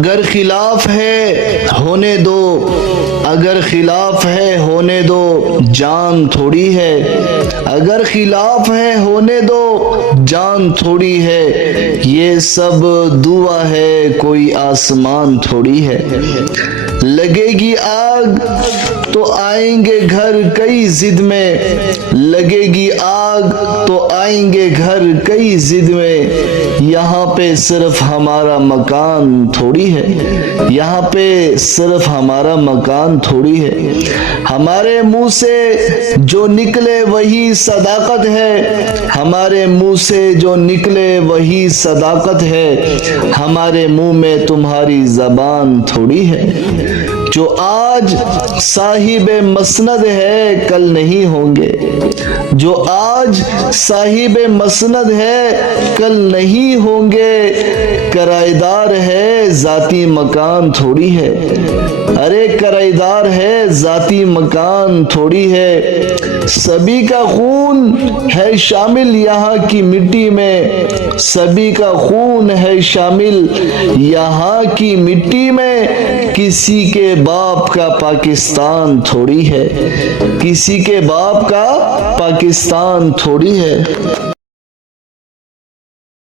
اگر خلاف ہے ہونے دو، اگر خلاف ہے ہونے دو، جان تھوڑی ہے، اگر خلاف ہے ہونے دو، جان تھوڑی ہے، یہ سب دعا ہے کوئی آسمان تھوڑی ہے۔ لگے گی آگ تو آئیں گے گھر کئی ضد میں، لگے گی آگ تو آئیں گے گھر کئی ضد میں، یہاں پہ صرف ہمارا مکان تھوڑی ہے، یہاں پہ صرف ہمارا مکان تھوڑی ہے۔ ہمارے منہ سے جو نکلے وہی صداقت ہے، ہمارے منہ سے جو نکلے وہی صداقت ہے، ہمارے منہ میں تمہاری زبان تھوڑی ہے۔ جو آج صاحب مسند ہے کل نہیں ہوں گے، جو آج صاحب مسند ہے کل نہیں ہوں گے، کرایہ دار ہے ذاتی مکان تھوڑی ہے، ارے کرایہ دار ہے ذاتی مکان تھوڑی ہے۔ سبھی کا خون ہے شامل یہاں کی مٹی میں، سبھی کا خون ہے شامل یہاں کی مٹی میں، کسی کے باپ کا پاکستان تھوڑی ہے، کسی کے باپ کا پاکستان تھوڑی ہے۔